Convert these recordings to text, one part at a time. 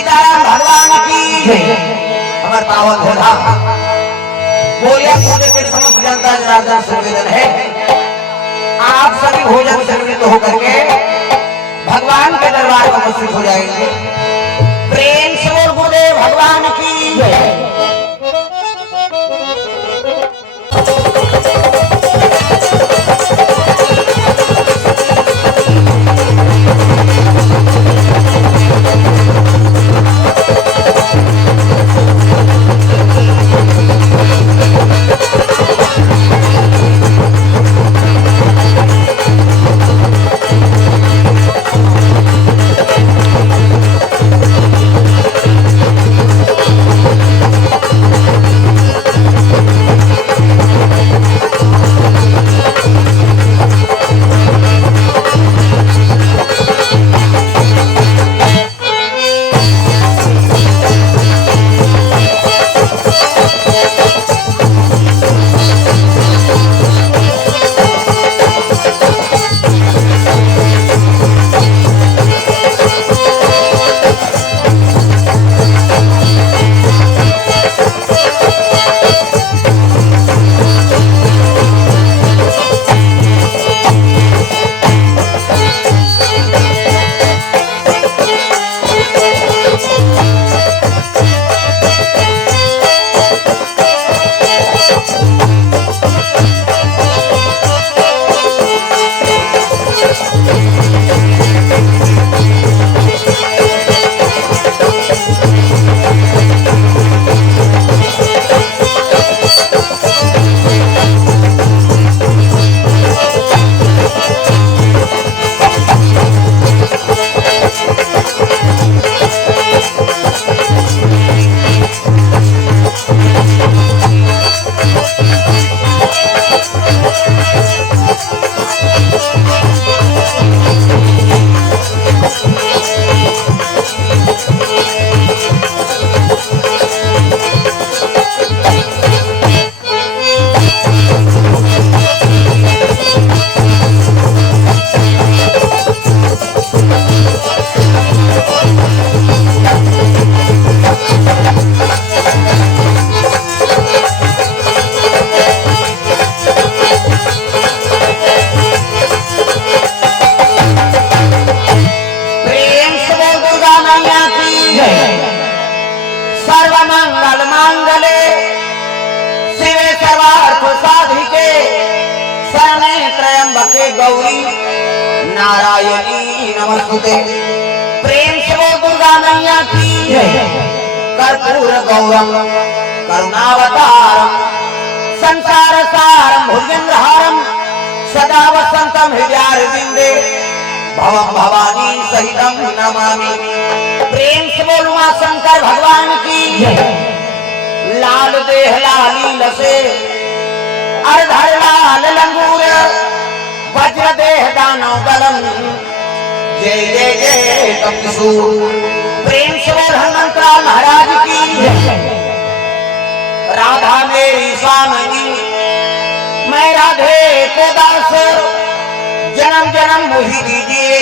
सीताराम भगवान की अमर पावन होगा बोलिया पूरे के समस्त जनता जनार्दन से निवेदन है आप सभी भोजन से निवृत्त होकर के भगवान के दरबार में उपस्थित हो जाएंगे। प्रेम से बोल गुरुदेव भगवान की सर्वमंगल मांगले शिवे सर्वार्थ साधिके शरणे त्र्यंबके गौरी नारायणी नमस्तुते। प्रेम से बोल दुर्गा मैया की कर्पूर गौरम करुणावतारम संसार सारम भुजगेंद्रहारम सदा वसंतम हृदयारविंदे भवम भवानी सहितम नमामि। प्रेम से बोलूं मां शंकर भगवान की लाल देह लाली लसे अर्धर लाल लंगूर वज्र देह दानव दलम जय जय जय कपिसूर। प्रेम से बोल हनुमंतलाल महाराज की राधा मेरी स्वामिनी मैं राधे को दास जन्म जन्म मुझे दीजिए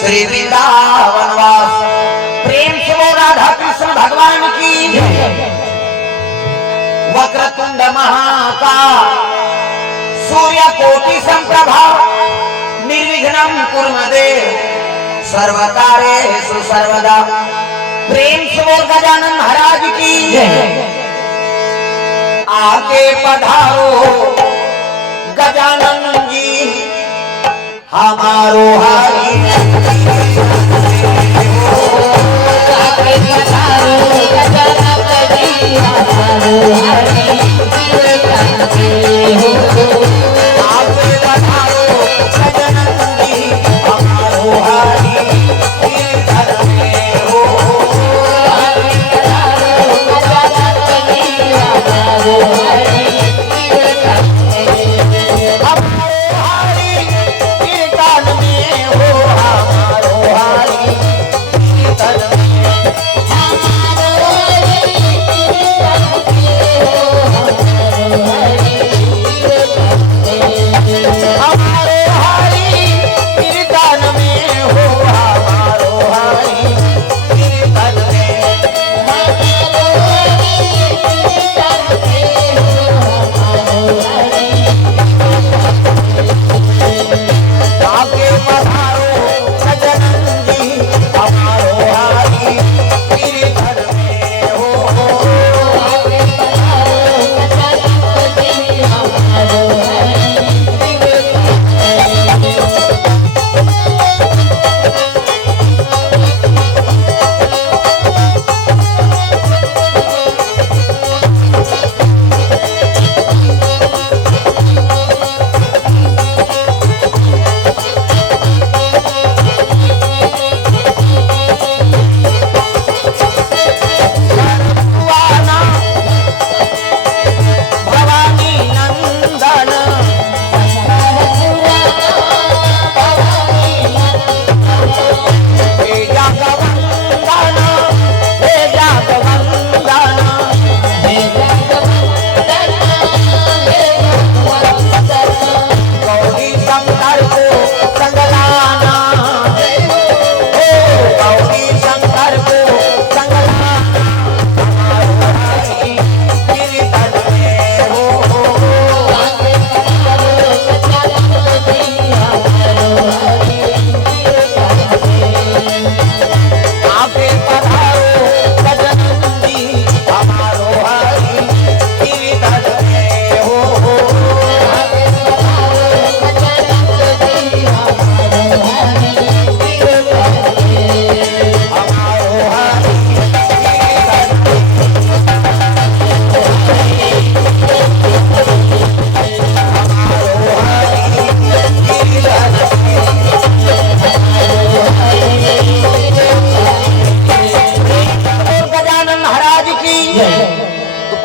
श्री वृंदावन वास। प्रेम से वो राधा कृष्ण भगवान की वक्रतुंड महाकाल सूर्य कोटि संप्रभा निर्विघ्नं कुर्मदेव सर्वकार्येषु सर्वदा। प्रेम से वो गजानन महाराज की आगे पधारो गजानन जी हमारो हरि आगे पधारो गजानन जी हमारो हरि आगे पधारो गजानन जी हमारो हरि कीर्तन में हो हमारो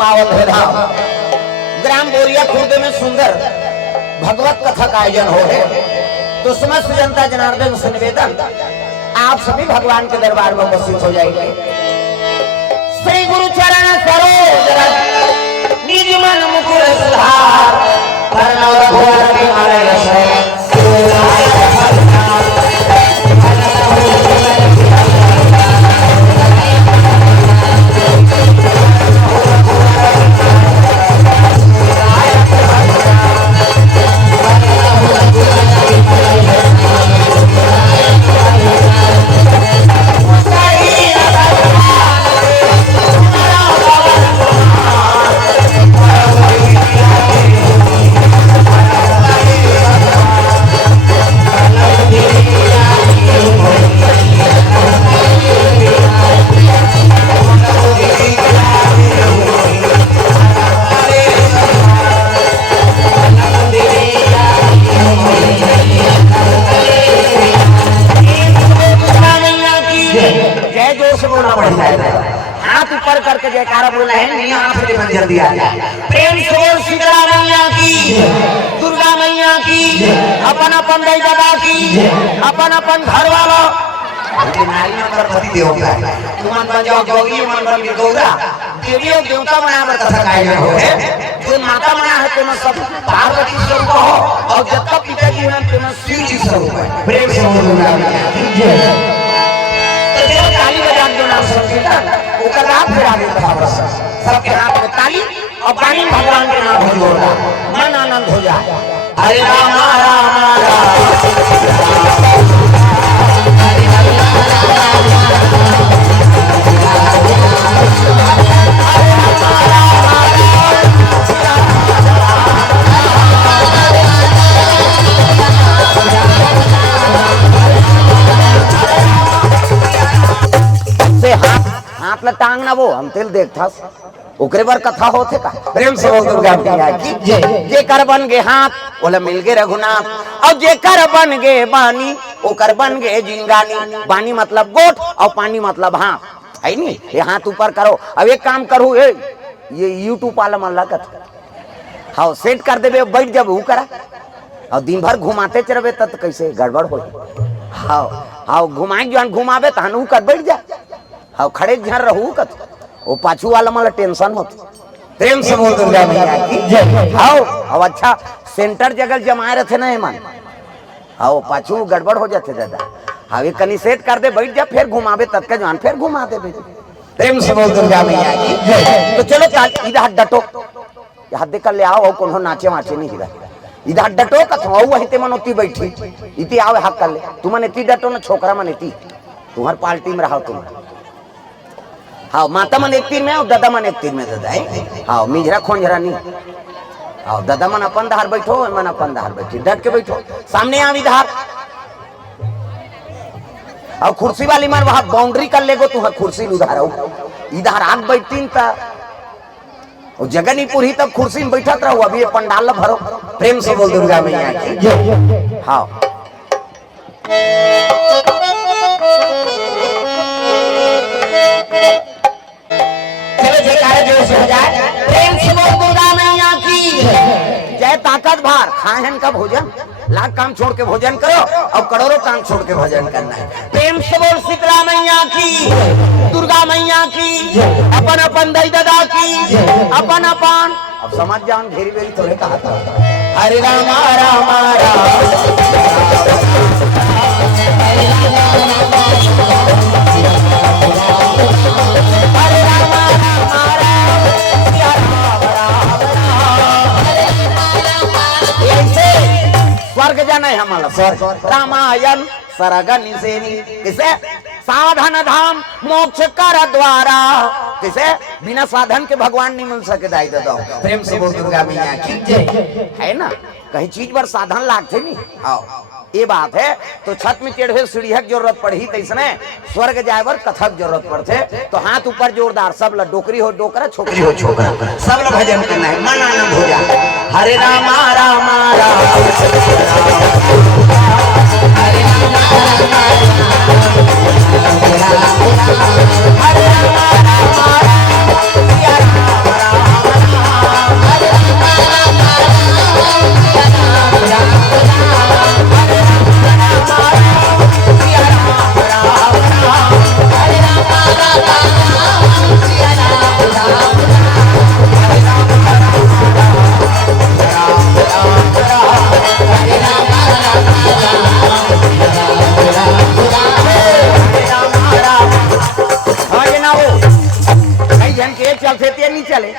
पावन है धाम ग्राम बोरिया खुर्द में सुंदर भगवत कथा का आयोजन हो है। तो समस्त जनता जनार्दन से निवेदन, आप सभी भगवान के दरबार में उपस्थित हो जाएंगे। श्री गुरु चरण सरोज रज निज मन मुकुर सुधार करुणा रघुवर बिमल यश हाथ ऊपर करके जयकारा बोलना है। यहाँ से मंजर दिया प्रेम से बोल शीतला मैया की, दुर्गा मैया की, अपन अपन दाई दादा की, अपन अपन घर वालों नारी नंबर पति देवता है। तुम बन जाओ जोगी, मन बन के गौरा देवियों देवता बना में कथा का आयोजन हो है। जो माता बना है तुम सब पार्वती स्वरूप हो और जब तक पिताजी हैं तुम शिव जी स्वरूप है। प्रेम से बोल दुर्गा मैया की ताली बजा के नाम संकीर्तन ओकर रात फिर आगे कथा बरस सबके हाथ में ताली और पानी भगवान के नाम हो जोड़ा मन आनंद हो जाए। हरे राम राम हाथ ल टांग ना वो हम तेल देखता ओकरे बार कथा होते का। प्रेम से बोल दुर्गा मैया की जय। जे कर बन गे हाथ ओला मिल गे रघुनाथ और जे कर बन गे बानी ओकर बन गे जिंगानी। बानी मतलब गोट और पानी मतलब हाथ है नी। ये हाथ ऊपर करो। अब एक काम करू ये यूट्यूब वाला मन लागत हाँ सेट कर देबे बैठ जब हु करा और दिन भर घुमाते चलबे तब कैसे गड़बड़ हो। हाँ हाँ घुमाए जन घुमावे तहन कर बैठ जा हाँ खड़े झर रहू कत वो पाछू वाला मला टेंशन होती। प्रेम से बोल दुर्गा मैया की जय। हाँ अब अच्छा सेंटर जगह जमाए रहते ना मन हाँ वो पाछू गड़बड़ हो जाते दादा। हाँ ये कनी सेट कर दे बैठ जा फिर घुमावे तब का जान फिर घुमा दे। प्रेम से बोल दुर्गा मैया की जय। तो चलो इधर डटो हाथ देकर ले आओ कौन नाचे वाचे नहीं हिला इधर डटो कथो वही ते मनोती बैठी इति आओ हाथ कर ले तुम मन इति डटो ना छोकरा मन इति तुम्हार पार्टी में रहो तुम। हाँ माता मन एक तीर में और दादा मन एक तीर में दादा है। हाँ मिजरा खोंजरा नहीं। हाँ दादा मन अपन धार बैठो मन अपन धार बैठी डट के बैठो सामने आवी धार और कुर्सी वाली मन वहां बाउंड्री कर लेगो तुम कुर्सी उधार इधर आग बैठतीन ता जगह नहीं पूरी तब कुर्सी में बैठत रहो। अभी ये पंडाल भरो। प्रेम से बोल दुर्गा मैया की हाँ प्रेम से बोल दुर्गा मैया की जय। ताकत भार खाहन का भोजन लाख काम छोड़ के भोजन करो और करोड़ों काम छोड़ के भोजन करना है। प्रेम से बोल शीतला मैया की, दुर्गा मैया की, अपन अपन दाई दादा की, अपन अपन अब समझ जान घेरी बेरी थोड़े कहा था। हरे राम राम स्वर्ग जाना है हमारा स्वर्ग। रामायण सरगन किसे साधन धाम मोक्ष कर द्वारा किसे बिना साधन के भगवान नहीं मिल सके दाई दो। प्रेम से बोल दुर्गा मैया की जय। है ना कहीं चीज पर साधन लागते नहीं। हाँ ये बात है। तो छत में टेढ़े सीढ़िया की जरूरत पड़ी तो इसने स्वर्ग जाए पर कथक जरूरत पड़ते। तो हाथ ऊपर जोरदार सब ला डोकरी हो डोकरा छोकरी हो छोकरा सब ला भजन करना है मन आनंद हो जाए। हरे राम राम हरे राम जाले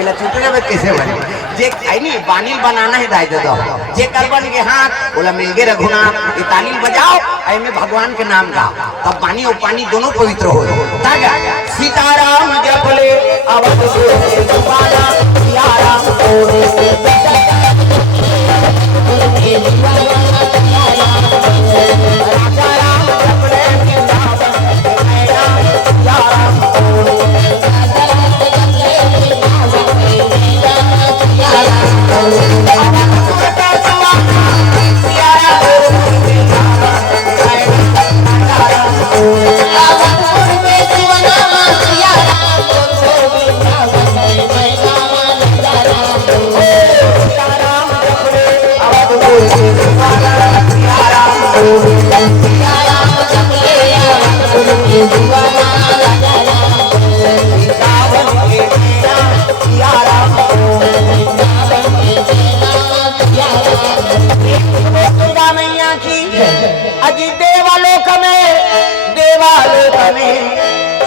एला छूटे जावे कैसे बने जे आई नहीं बानी बनाना है दाई दे दो जे कर बन के हाथ ओला मिलगे रघुनाथ ये ताली बजाओ आई में भगवान के नाम गाओ तब पानी और पानी दोनों पवित्र हो तागा सीताराम जपले अवध से सुपारा सिया राम कोरे से राजा राम जपले वृंदावन सिया राम कोरे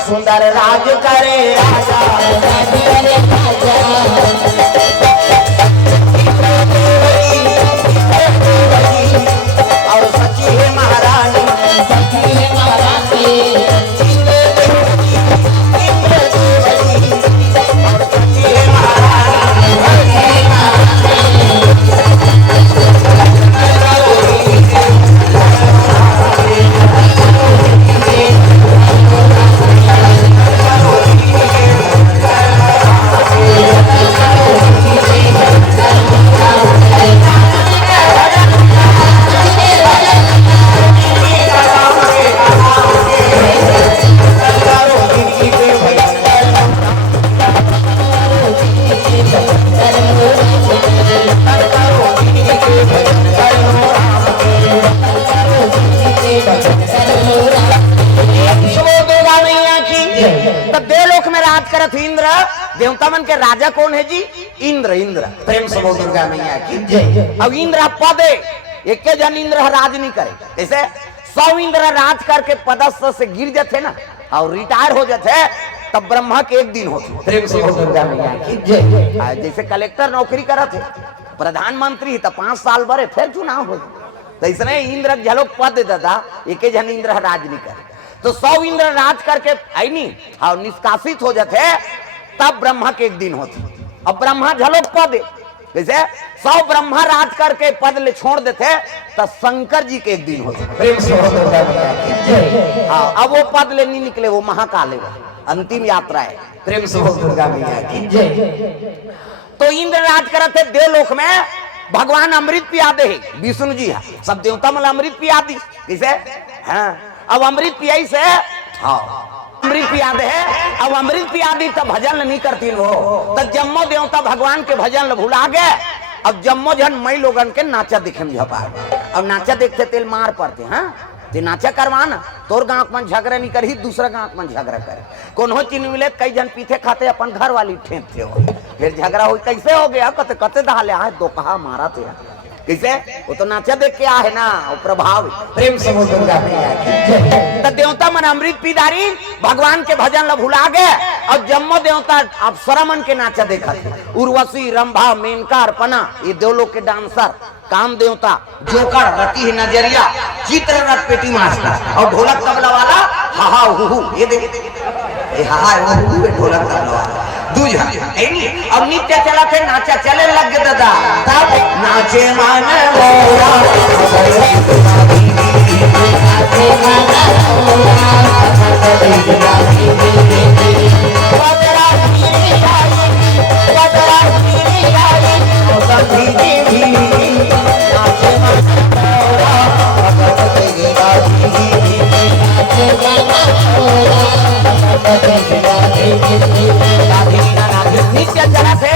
सुंदर राज करे राजा और सची है महारानी इंद्र देवता मन के राजा कौन है जी इंद्र इंद्र प्रेम से बोल दुर्गा मैया की जय। अब इंद्र पद एक जन इंद्र राज नहीं करे जैसे 100 इंद्र राज करके पदस्थ से गिर जाते ना और रिटायर हो जाते तब ब्रह्मा के एक दिन होते प्रेम से बोल दुर्गा मैया की जय। जैसे कलेक्टर नौकरी करा थे प्रधानमंत्री तो 5 साल बड़े फिर चुनाव हो तो इसने इंद्र झलोक पद देता एक जन इंद्र राज नहीं करे तो 100 इंद्र राज करके आई नहीं और निष्कासित हो जाते तब ब्रह्मा के एक दिन होते। अब ब्रह्मा झलोक पद जैसे 100 ब्रह्मा राज करके पद ले छोड़ देते तो शंकर जी के एक दिन होते प्रेम से हाँ अब वो पद ले नहीं निकले वो महाकाल है अंतिम यात्रा है प्रेम से दुर्गा मैया की जय। तो इंद्र राज करते देवलोक में भगवान अमृत पिया दे विष्णु जी है सब देवता मतलब अमृत पिया दी जैसे हाँ अब अमृत पियाई से हाँ अमृत पिया दे अब अमृत पिया दी तब भजन नहीं करती वो तब जम्मो देवता भगवान के भजन भुला गए। अब जम्मो जन मई लोगन के नाचा दिखे में झपा अब नाचा देखते तेल मार पड़ते हाँ ते नाचा करवाना तोर गांव में झगड़ा नहीं करी दूसरा गांव में झगड़ा करे कोनो चीज मिले कई जन पीछे खाते अपन घर वाली ठेपते हो फिर झगड़ा हो कैसे हो गया कते कते दहाले आए दो कहा मारा थे कैसे वो तो नाचा देख के है ना वो प्रभाव प्रेम से बोल दुर्गा मैया की तो देवता मन अमृत पीदारी भगवान के भजन ला भुला गए और जम्मो देवता अप्सरा मन के नाचा देखा थे उर्वशी रंभा मेनका अर्पणा ये देवलोक के डांसर काम देवता जोकर रति नजरिया चित्र रथ पेटी मास्टर और ढोलक तबला वाला हाहा हु ये देखिए हाहा ढोलक तबला वाला दूजा अब नित्य चला थे नाचा चले लग गए दादा तब नाचे मन मोरा नित्य जरा से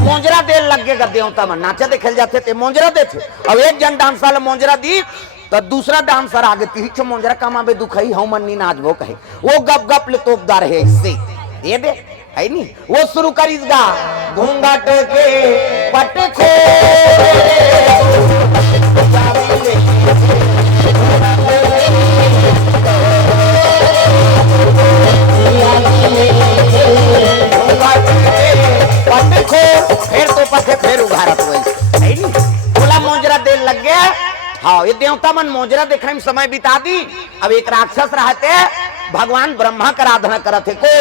मोंजरा देर लग गए देवता में नाचा देखे जाते थे मोंजरा देते अब एक जन डांसर मोंजरा दी तो दूसरा डांसर आगे तीछ मोंजरा कमा बे दुखई हम मन्नी नाचबो कहे वो गप गप ले तोपदार है इससे ये दे है नी वो शुरू करीगा घूंघट के पट खो हाँ ये देवता मन मोजरा देखने में समय बिता दी। अब एक राक्षस रहते भगवान ब्रह्मा का आराधना करते को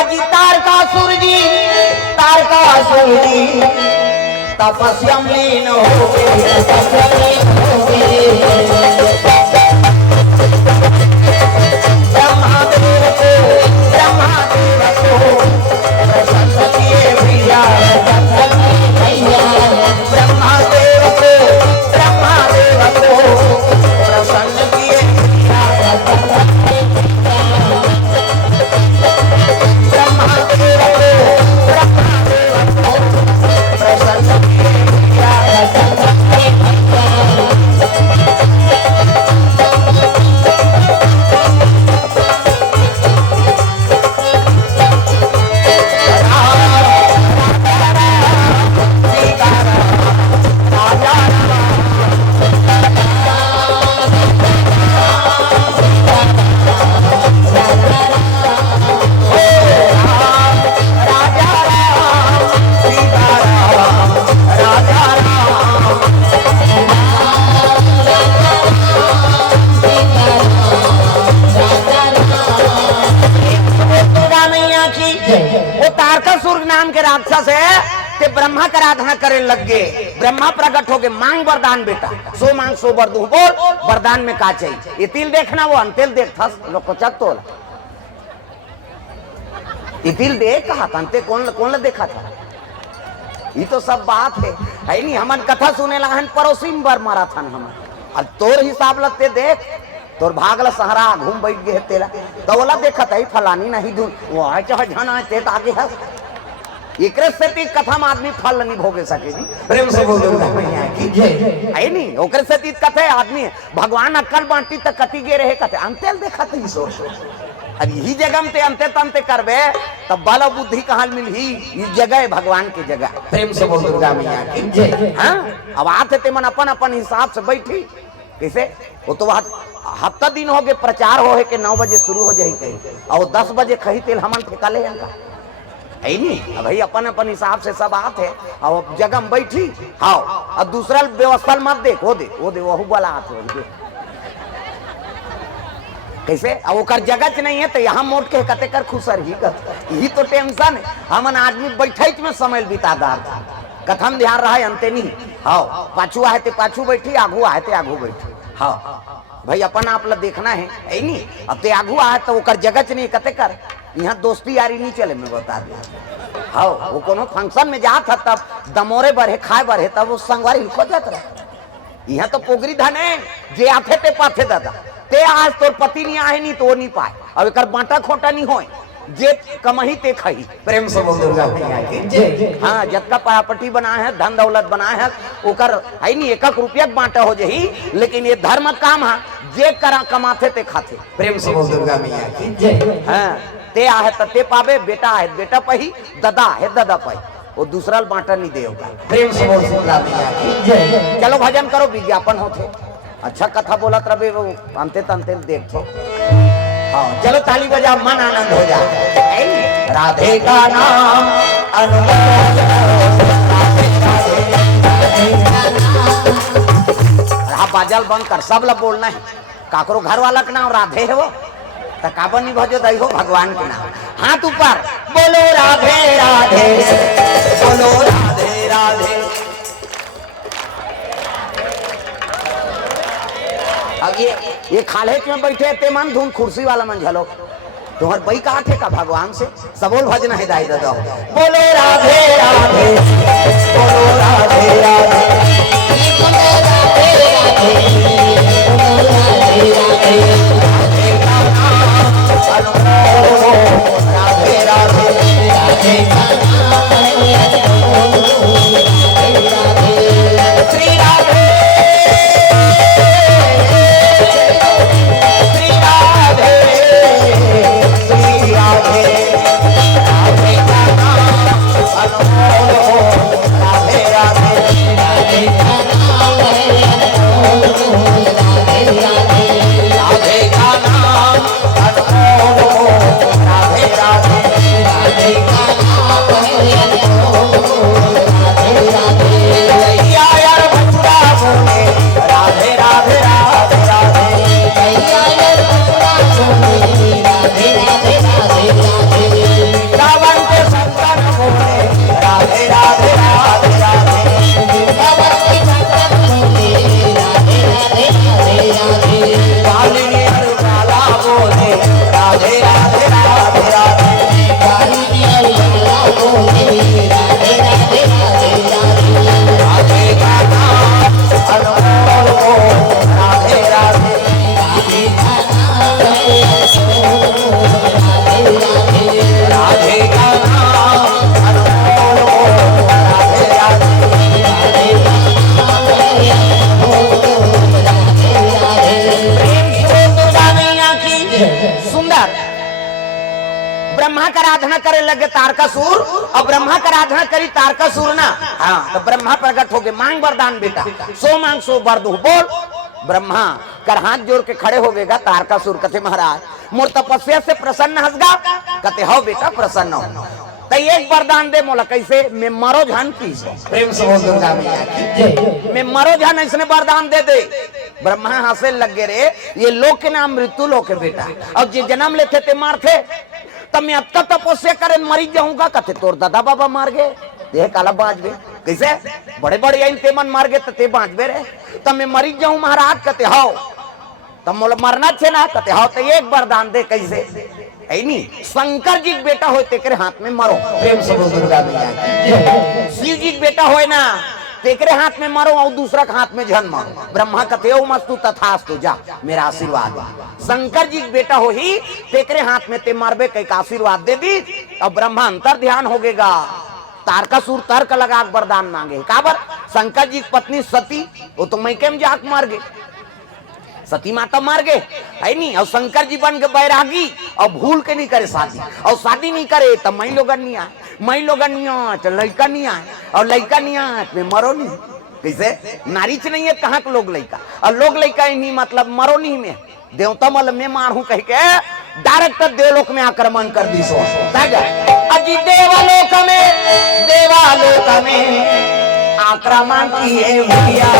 अजी तारकासुर जी तपस्याम लीन हो ब्रह्मादेव को प्रसन्न किए भैया ब्रह्मादेव को प्रसन्न किए राक्षस है ते ब्रह्मा का आराधना करे लग गए। ब्रह्मा प्रकट हो गए, मांग वरदान बेटा, सो मांग सो वर दूं। बोल वरदान में का चाहिए? ये तिल देखना वो अंतिल देख था लोग को चक तोला ये तिल देख कहा था अंते कौन कौन देखा था? ये तो सब बात है नहीं। हमन कथा सुने लगन पड़ोसी में बर मारा था हम और तोर हिसाब लगते देख तोर भागला सहरा घूम बैठ गए तेरा तो बोला देखा था फलानी नहीं धुन वो आए चाहे झना ते आगे है एकरे से ती कथा में आदमी फल नहीं भोगे सके जी। प्रेम से बोल दो की जय। आई नहीं ओकरे से ती कथे आदमी भगवान अक्कल बांटी तक कति गे रहे कथे अंतेल देखा थे सोच अब यही जगह में ते अंते तंते करबे तब बल बुद्धि कहाँ मिलही? इस जगह है भगवान की जगह। प्रेम से बोल दुर्गा मैया की जय। हाँ अब आते ते मन अपन अपन हिसाब से बैठी कैसे वो तो हफ्ता दिन हो गए प्रचार हो है कि 9 बजे शुरू हो जाए कहीं और 10 बजे कही तेल हमन ठेकाले का है नहीं। भाई अपन अपन हिसाब से सब आते और जगह में बैठी हाँ और दूसरा व्यवस्था मत देख वो दे वह वाला आते कैसे अब ओकर जगह नहीं है तो यहाँ मोट के कते कर खुसर ही यही तो टेंशन है। हमन आदमी बैठे में समय बिता था कथम ध्यान रहा है अंते नहीं हाँ पाछू आए थे पाछू बैठी आगू आए थे आगू बैठी हाँ भाई अपन आप ला देखना है नहीं। अब ते आगू आए तो ओकर जगह नहीं कते कर यहाँ दोस्ती यारी नहीं चले मैं बता दे हाँ वो कोनो फंक्शन में जात था तब दमोरे बढ़े खाए बढ़े तब वो संगवारी खो जात रहा। यहाँ तो पोगरी धने जे आथे ते पाथे दादा ते आज तोर पति नहीं आए नहीं तो वो नहीं पाए अब एक बांटा खोटा नहीं होए जे कमही ते खही। प्रेम से बोल दुर्गा मैया की जय। हाँ जत्ता प्रॉपर्टी बना है धन दौलत बना है ओकर है नहीं 1 रुपया बांटा हो जही लेकिन ये धर्म काम है जे करा कमाथे ते खाते। प्रेम से बोल दुर्गा मैया की जय। हाँ ते आहे ते पावे बेटा है बेटा पही दादा है दादा पही वो दूसरा बांटा नहीं दे होगा। प्रेम से बोल दुर्गा मैया की जय। चलो भजन करो विज्ञापन होते अच्छा कथा बोला रहे वो अंते तंते देखो हाँ चलो ताली बजा मन आनंद हो जाए। राधे का नाम बाजल बंद कर सब ला बोलना है काकरो घर वाला का नाम राधे है वो तो काबर नहीं भजो दई हो भगवान के नाम हाथ ऊपर बोलो राधे राधे बोलो राधे राधे। अब ये खाले में बैठे ते मन धुन कुर्सी वाला मन झलो तुम्हार बई का आठे का भगवान से सबोल भजन है दाई दो बोलो राधे राधे बोलो राधे राधे बोलो राधे राधे राधे राधे श्री राधे राधे राधे ब्रह्मा का आराधना करे लगे तारकासुर, और ब्रह्मा का आराधना करी तारकासुर ना। हाँ, तो ब्रह्मा प्रकट हो गए, मांग वरदान बेटा, सो मांग सो वर दो। बोल। ब्रह्मा कर हाथ जोड़ के खड़े हो गएगा। तारकासुर कथे महाराज मोर तपस्या से प्रसन्न हंसगा। कते हो बेटा प्रसन्न हो तो एक वरदान दे मोला। कैसे? मैं मरो झन की प्रेम से बोल दुर्गा मैया की जय। मैं मरो झन ऐसने वरदान दे दे। ब्रह्मा हंसे लग गए, रे ये लोक के नाम मृत्यु लोक है बेटा, और जे जन्म लेते ते मारते, तब मैं अब तक तपस्या करे मरी जाऊंगा। कथे तोर दादा बाबा मार गए, देह काला बाज गए। कैसे? बड़े बड़े यही ते मन मार गए तो ते बाँच बे रे, तब मैं मरी जाऊं महाराज। कते हाओ तब मोला मरना छे ना। कते हाओ तो एक वरदान दे। कैसे? है नहीं, शंकर जी बेटा हो तेरे हाथ में मरो। प्रेम से बोल दुर्गा मैया की जय। शिव जी बेटा हो ना तेरे हाथ में मारो, और दूसरा के हाथ में जन मारो। ब्रह्मा कहते हो मस्तु तथास्तु, जा मेरा आशीर्वाद। शंकर जी बेटा हो ही तेरे हाथ में ते मारबे, कई का आशीर्वाद दे दी। और ब्रह्मा अंतर ध्यान हो गएगा। तारकासुर तर्क लगा वरदान मांगे। काबर? शंकर जी की पत्नी सती वो तो मैं केम जाक मार गए, सती माता मार गए है नहीं। और शंकर जी बन के बैरागी, और भूल के नहीं करे शादी, और शादी नहीं करे तो मैं लोगन नहीं आए, मैं लोगन नहीं आए तो लड़का नहीं आए, और लड़का नहीं आए तो मरो नहीं। कैसे? नारीच नहीं है कहाँ के लोग लड़का, और लोग लड़का ही नहीं मतलब मरो नहीं में। देवता मल में मारू कह के डायरेक्ट देवलोक में आक्रमण कर दी। सो अजी देवलोक में आक्रमण किए भैया।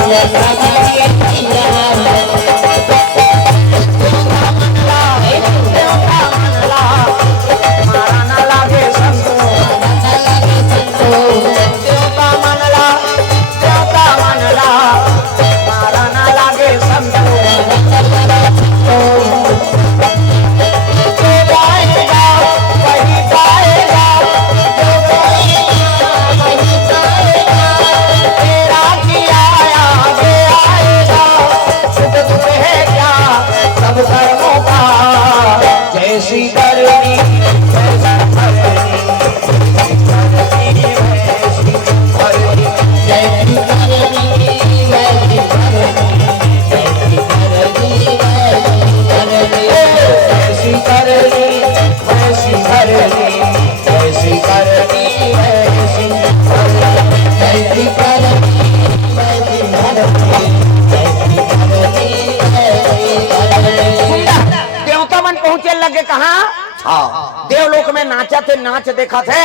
देवलोक में नाचा थे, नाच देखा थे,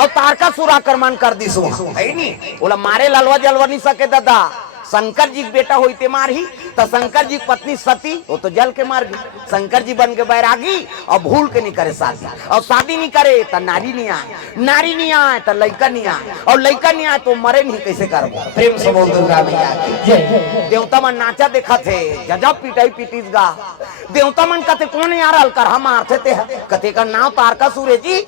और तारकासुर आक्रमण कर दी। सो है नहीं बोला मारे ललवा जलवा नहीं सके दादा। शंकर जी बेटा होते मार ही तो शंकर जी पत्नी सती वो तो जल के मार गई। शंकर जी बन के बैरागी, और भूल के नहीं करे शादी, और शादी नहीं करे तो नारी नहीं आए, नारी नहीं आए तो लड़का नहीं आए, और लड़का नहीं आए तो मरे नहीं। कैसे करबो? प्रेम से बोल दुर्गा मैया की जय। देवता मन नाचा देखा थे, जजब पिटाई पिटीस गा। देवता मन कते कौन यार हलकर हम मारते थे, कते का नाव तारकासुर है जी,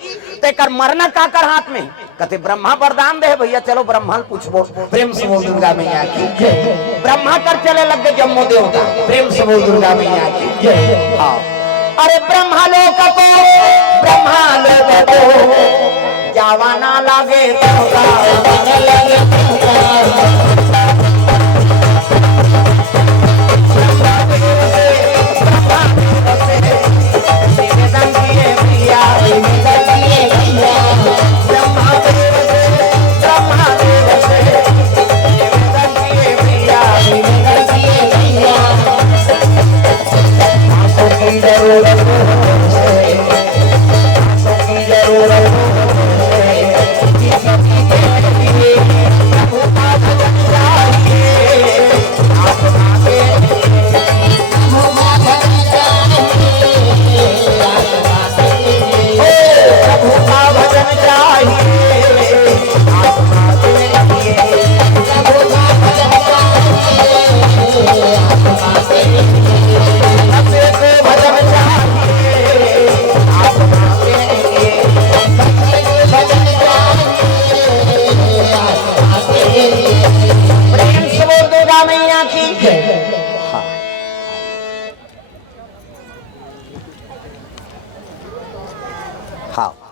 ते कर मरना का कर हाथ में। कते ब्रह्मा वरदान दे भैया, चलो ब्रह्मा पूछबो। प्रेम से बोल दुर्गा मैया की जय। ब्रह्मा कर चले लग गए जम्मो देवता। प्रेम से बोल दुर्गा मैया की जय। हाँ, अरे ब्रह्मा लोक को जावाना लागे हाँ